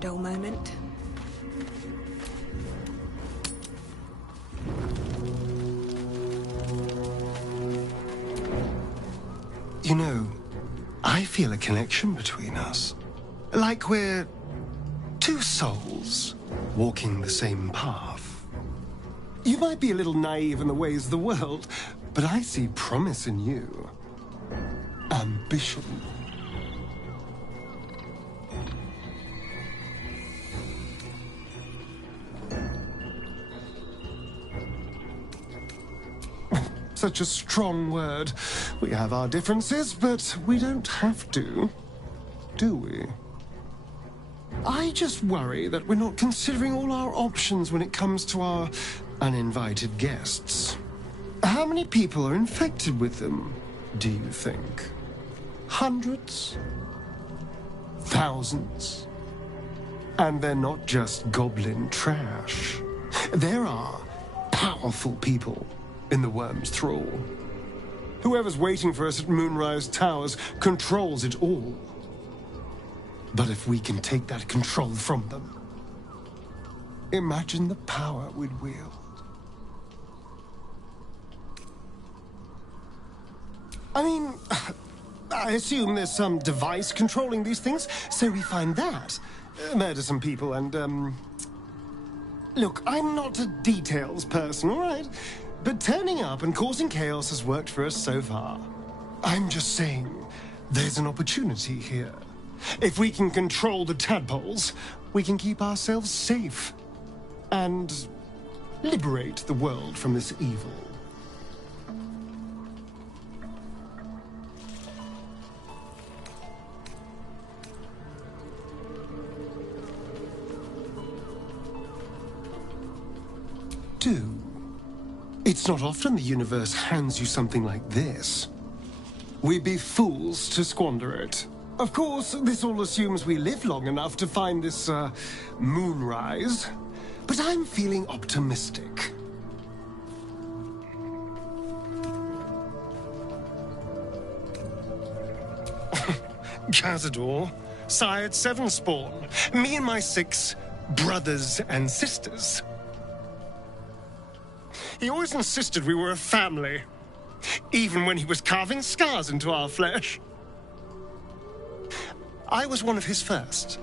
dull moment. You know, I feel a connection between us. Like we're two souls walking the same path. You might be a little naive in the ways of the world, but I see promise in you. Ambition. Such a strong word. We have our differences, but we don't have to, do we? I just worry that we're not considering all our options when it comes to our uninvited guests. How many people are infected with them, do you think? Hundreds? Thousands? And they're not just goblin trash. There are powerful people in the worm's thrall. Whoever's waiting for us at Moonrise Towers controls it all. But if we can take that control from them, imagine the power we'd wield. I mean, I assume there's some device controlling these things, so we find that. Murder some people and, Look, I'm not a details person, all right? But turning up and causing chaos has worked for us so far. I'm just saying, there's an opportunity here. If we can control the tadpoles, we can keep ourselves safe. And liberate the world from this evil. Do. It's not often the universe hands you something like this. We'd be fools to squander it. Of course, this all assumes we live long enough to find this, moonrise. But I'm feeling optimistic. Cazador sired 7 spawn. Me and my 6 brothers and sisters. He always insisted we were a family, even when he was carving scars into our flesh. I was one of his first.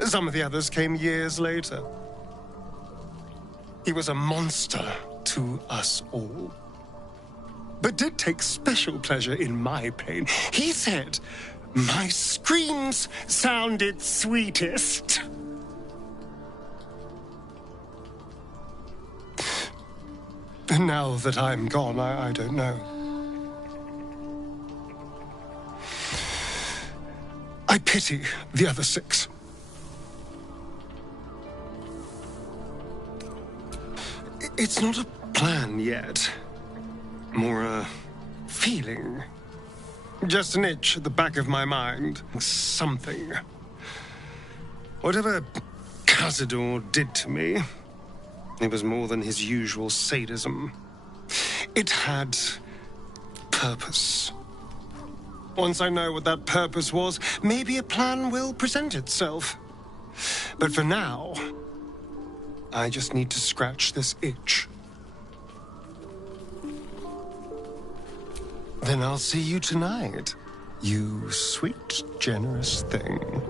Some of the others came years later. He was a monster to us all, but did take special pleasure in my pain. He said my screams sounded sweetest. And now that I'm gone, I don't know. I pity the other 6. It's not a plan yet. More a feeling. Just an itch at the back of my mind. Something. Whatever Cazador did to me, it was more than his usual sadism. It had purpose. Once I know what that purpose was, maybe a plan will present itself. But for now, I just need to scratch this itch. Then I'll see you tonight, you sweet, generous thing.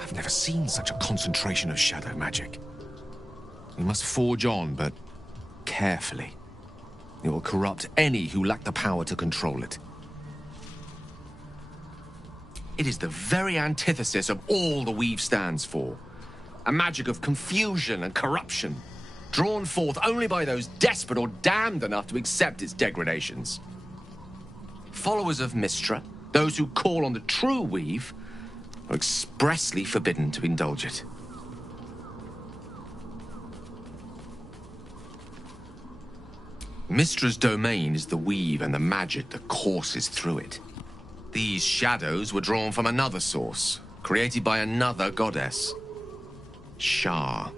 I've never seen such a concentration of shadow magic. We must forge on, but carefully. It will corrupt any who lack the power to control it. It is the very antithesis of all the Weave stands for. A magic of confusion and corruption, drawn forth only by those desperate or damned enough to accept its degradations. Followers of Mystra, those who call on the true Weave, are expressly forbidden to indulge it. Mystra's domain is the Weave and the magic that courses through it. These shadows were drawn from another source, created by another goddess, Shah.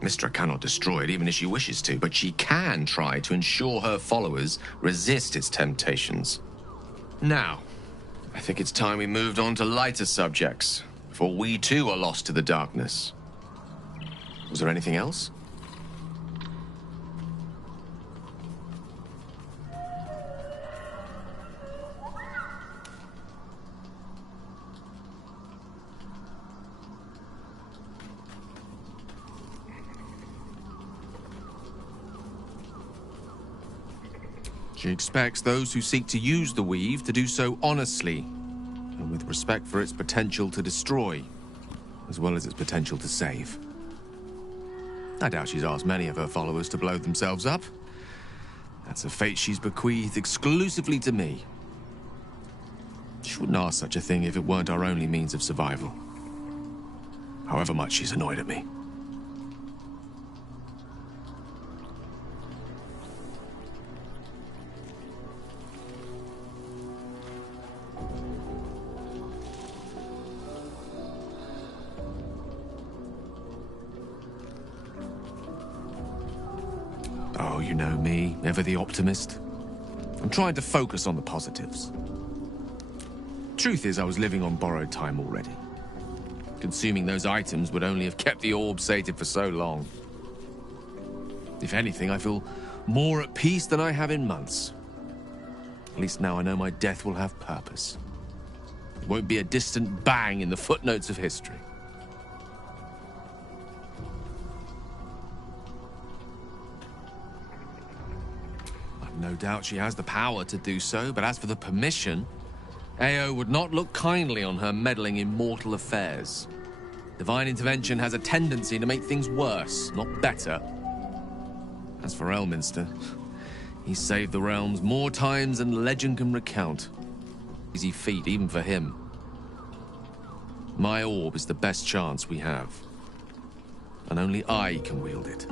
Mystra cannot destroy it even if she wishes to, but she can try to ensure her followers resist its temptations. Now, I think it's time we moved on to lighter subjects, for we too are lost to the darkness. Was there anything else? She expects those who seek to use the Weave to do so honestly, and with respect for its potential to destroy, as well as its potential to save. I doubt she's asked many of her followers to blow themselves up. That's a fate she's bequeathed exclusively to me. She wouldn't ask such a thing if it weren't our only means of survival. However much she's annoyed at me. Oh, you know me, ever the optimist. I'm trying to focus on the positives. Truth is, I was living on borrowed time already. Consuming those items would only have kept the orb sated for so long. If anything, I feel more at peace than I have in months. At least now I know my death will have purpose. It won't be a distant bang in the footnotes of history. No doubt she has the power to do so, but as for the permission, Ao would not look kindly on her meddling in mortal affairs. Divine intervention has a tendency to make things worse, not better. As for Elminster, he saved the realms more times than legend can recount. Easy feat, even for him. My orb is the best chance we have, and only I can wield it.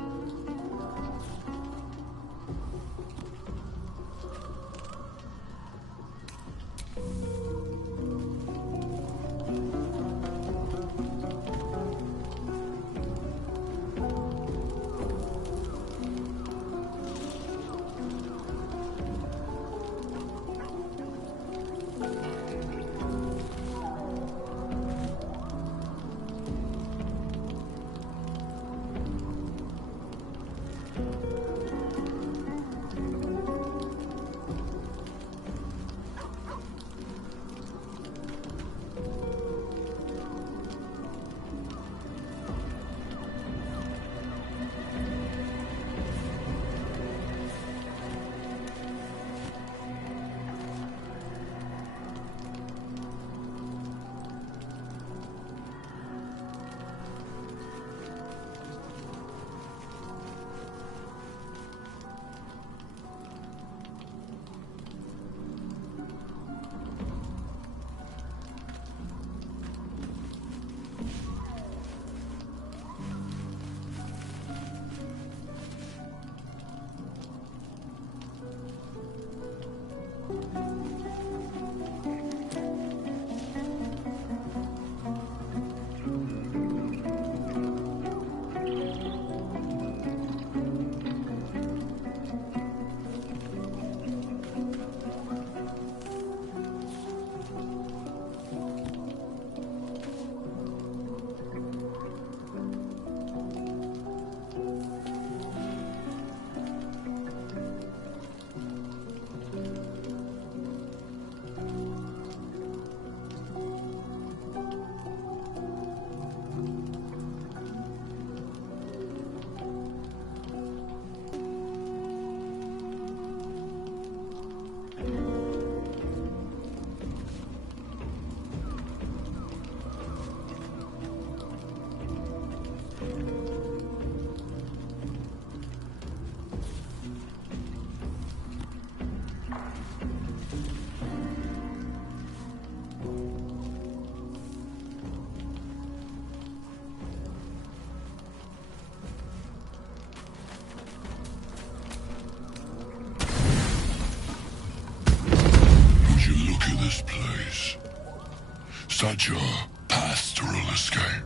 Such a pastoral escape.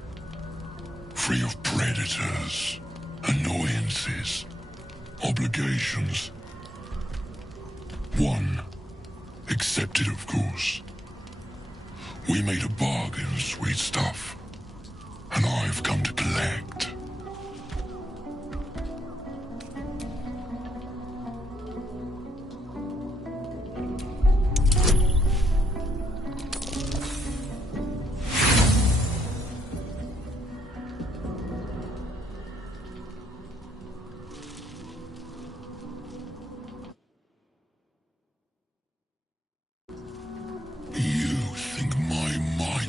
Free of predators, annoyances, obligations. One. Accepted, of course. We made a bargain, sweet stuff. And I've come to collect.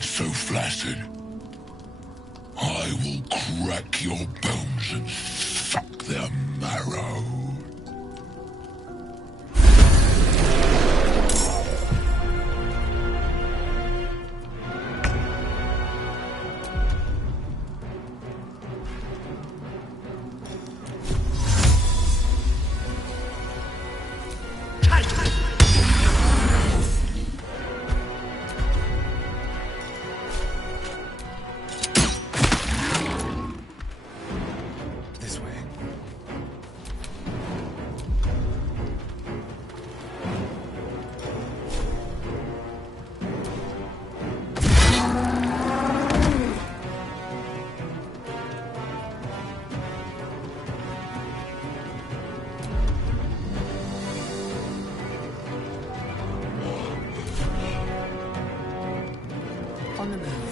So flaccid. I will crack your bones and suck their marrow. On the move.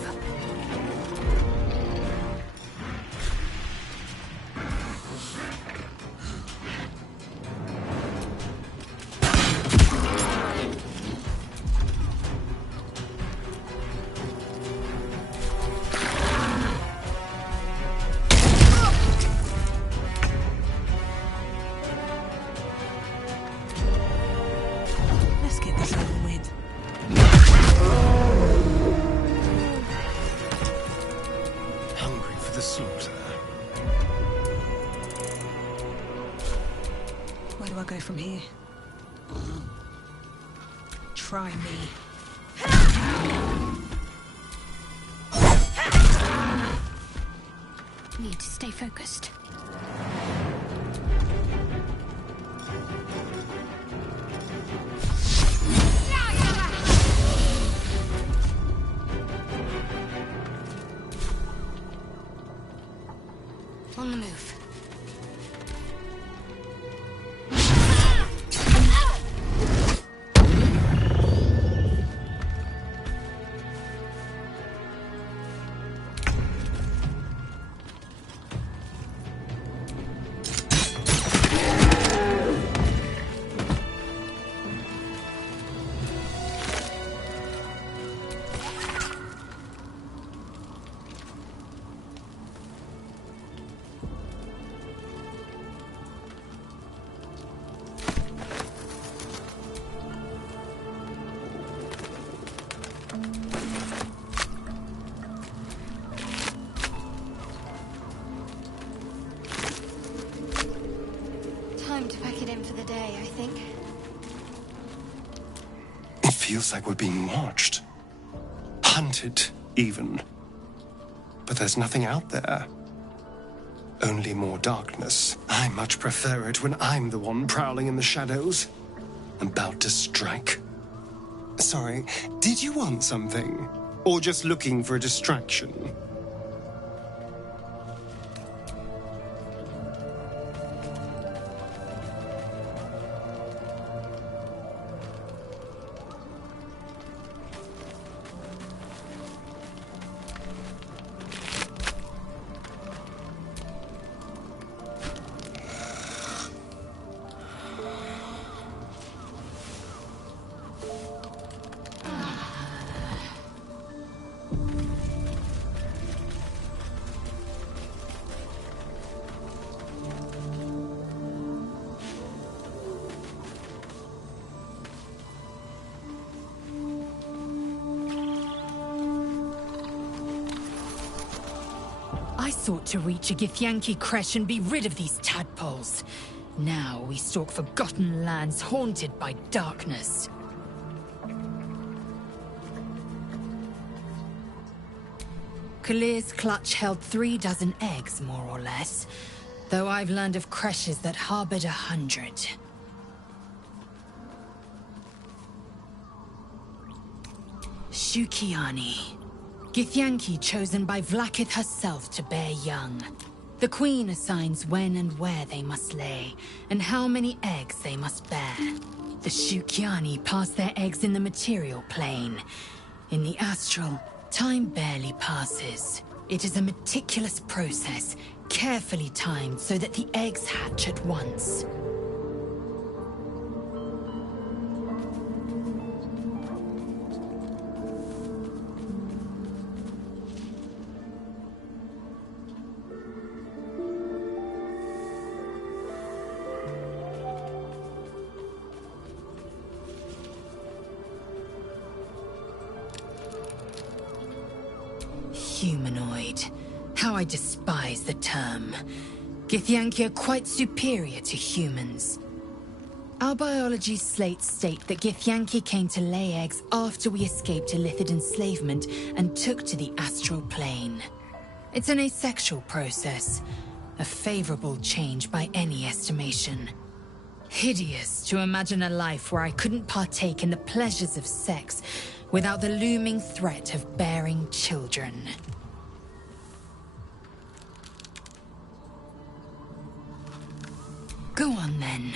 Let's get this over with. Hungry for the slaughter. Where do I go from here? Try me. Need to stay focused. On the move. Time to pack it in for the day, I think. It feels like we're being watched. Hunted, even. But there's nothing out there. Only more darkness. I much prefer it when I'm the one prowling in the shadows. About to strike. Sorry, did you want something? Or just looking for a distraction? I sought to reach a Githyanki creche and be rid of these tadpoles. Now we stalk forgotten lands haunted by darkness. Kalir's clutch held 36 eggs, more or less. Though I've learned of creches that harbored 100. Shukiani. Githyanki chosen by Vlaakith herself to bear young. The Queen assigns when and where they must lay, and how many eggs they must bear. The Shukiani pass their eggs in the material plane. In the astral, time barely passes. It is a meticulous process, carefully timed so that the eggs hatch at once. Humanoid. How I despise the term. Githyanki are quite superior to humans. Our biology slates state that Githyanki came to lay eggs after we escaped Illithid enslavement and took to the astral plane. It's an asexual process, a favorable change by any estimation. Hideous to imagine a life where I couldn't partake in the pleasures of sex without the looming threat of bearing children. Go on then.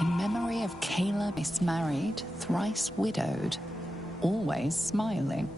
In memory of Kayla mismarried, thrice widowed, always smiling.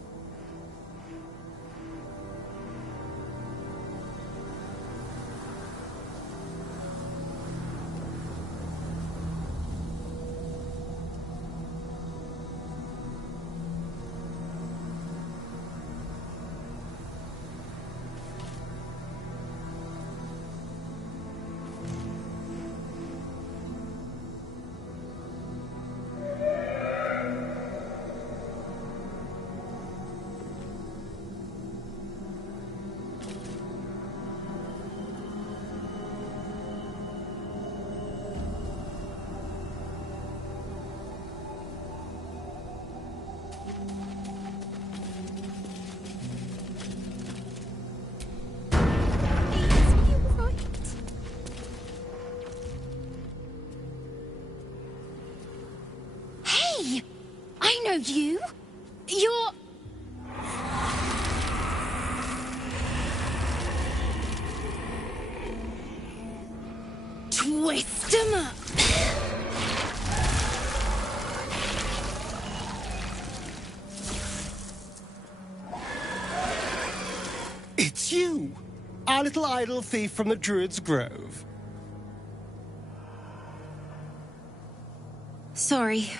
I know you. You're... Twist 'em up. It's you! Our little idol thief from the Druid's Grove. Sorry.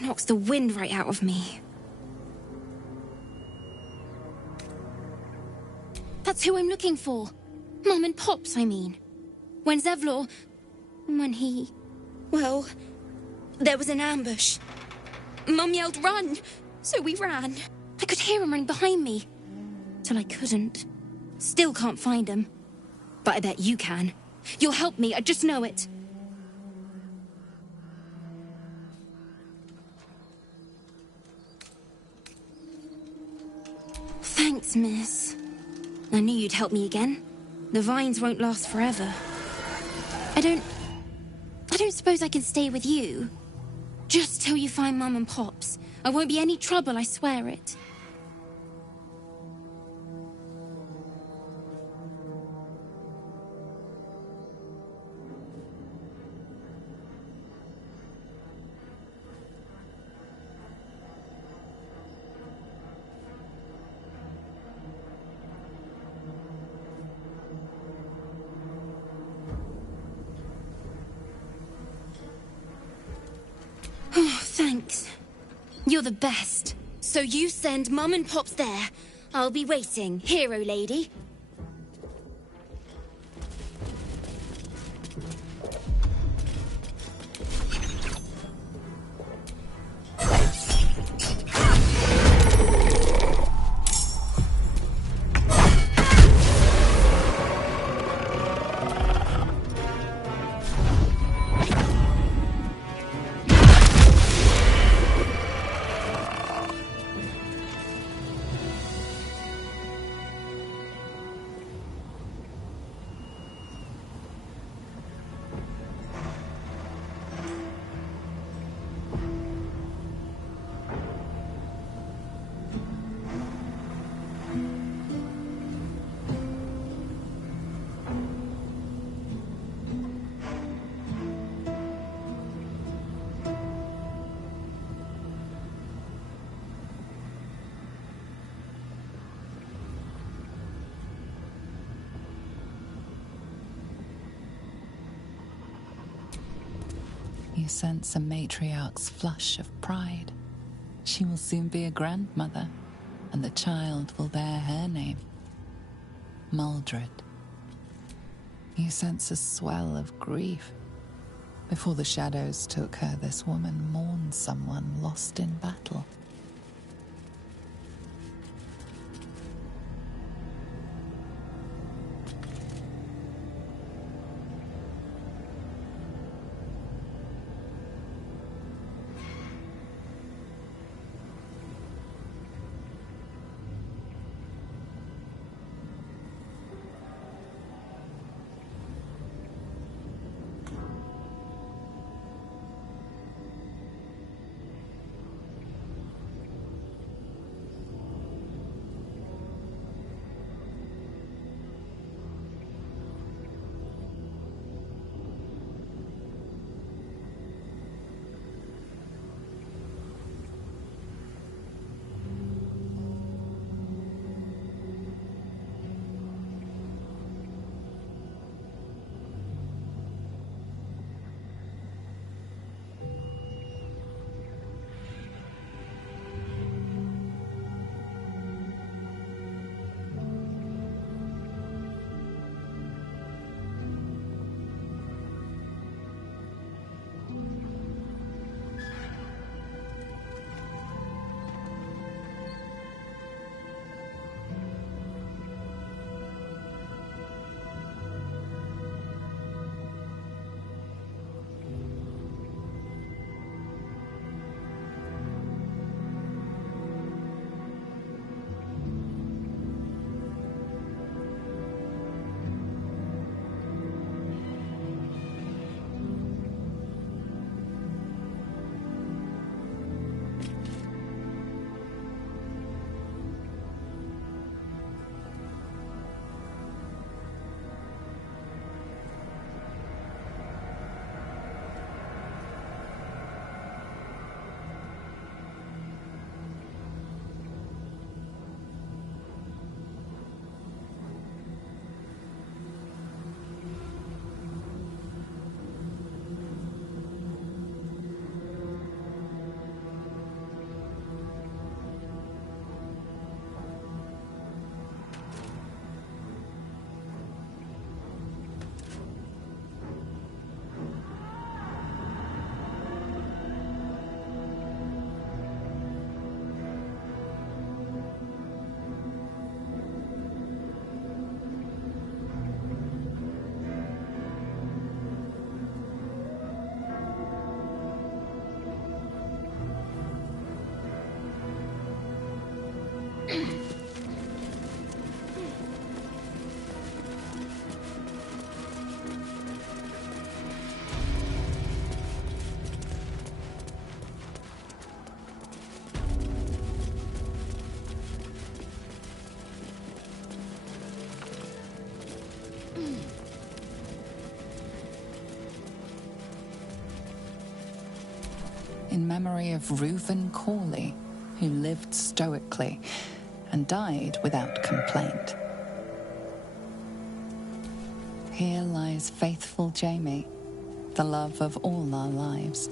Knocks the wind right out of me. That's who I'm looking for. Mum and Pops, I mean. When Zevlor... When he... Well... There was an ambush. Mum yelled, "Run!" So we ran. I could hear him running behind me. Till I couldn't. Still can't find him. But I bet you can. You'll help me, I just know it. Thanks, miss. I knew you'd help me again. The vines won't last forever. I don't suppose I can stay with you. Just till you find Mum and Pops. I won't be any trouble, I swear it. You're the best. So you send Mum and Pops there. I'll be waiting, hero lady. You sense a matriarch's flush of pride. She will soon be a grandmother, and the child will bear her name, Maldred. You sense a swell of grief. Before the shadows took her, this woman mourned someone lost in battle. In memory of Reuven Corley, who lived stoically and died without complaint. Here lies faithful Jamie, the love of all our lives.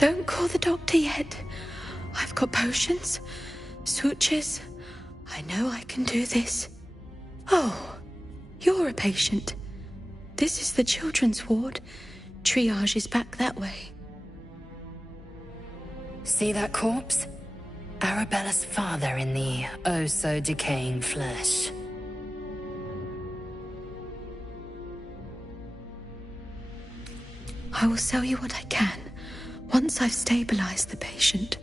Don't call the doctor yet. I've got potions, sutures. I know I can do this. Oh, you're a patient. This is the children's ward. Triage is back that way. See that corpse? Arabella's father in the oh-so-decaying flesh. I will sell you what I can, once I've stabilized the patient.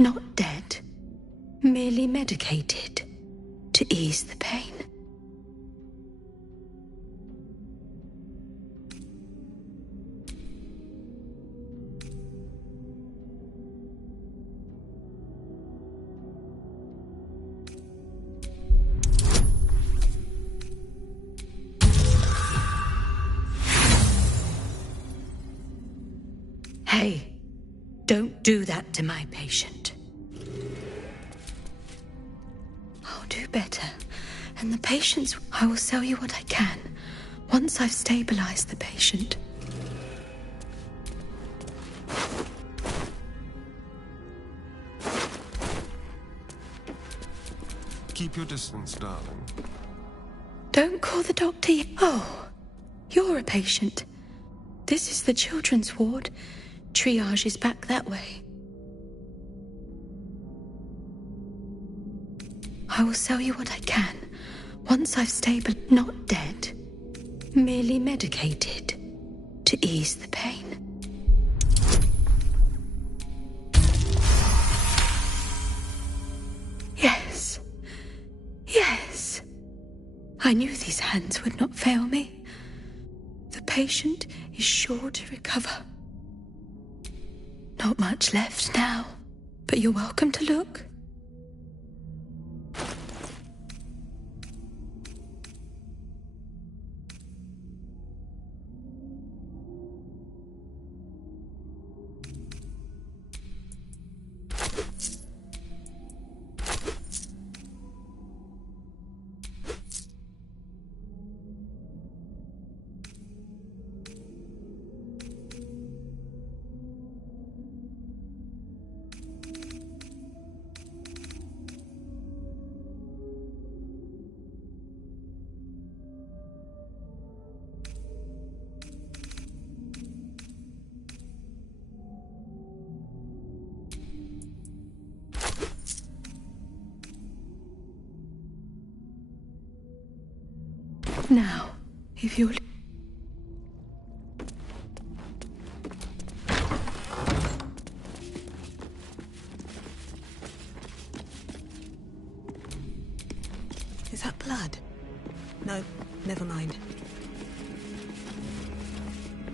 Not dead, merely medicated to ease the pain. Hey, don't do that to my patient. I'll do better. And the patients, I will sell you what I can, once I've stabilized the patient. Keep your distance, darling. Don't call the doctor yet. Oh, you're a patient. This is the children's ward. Triage is back that way. I will sell you what I can, once I've not dead, merely medicated to ease the pain. Yes. Yes. I knew these hands would not fail me. The patient is sure to recover. Not much left now, but you're welcome to look. Now, if you'll... Is that blood? No, never mind.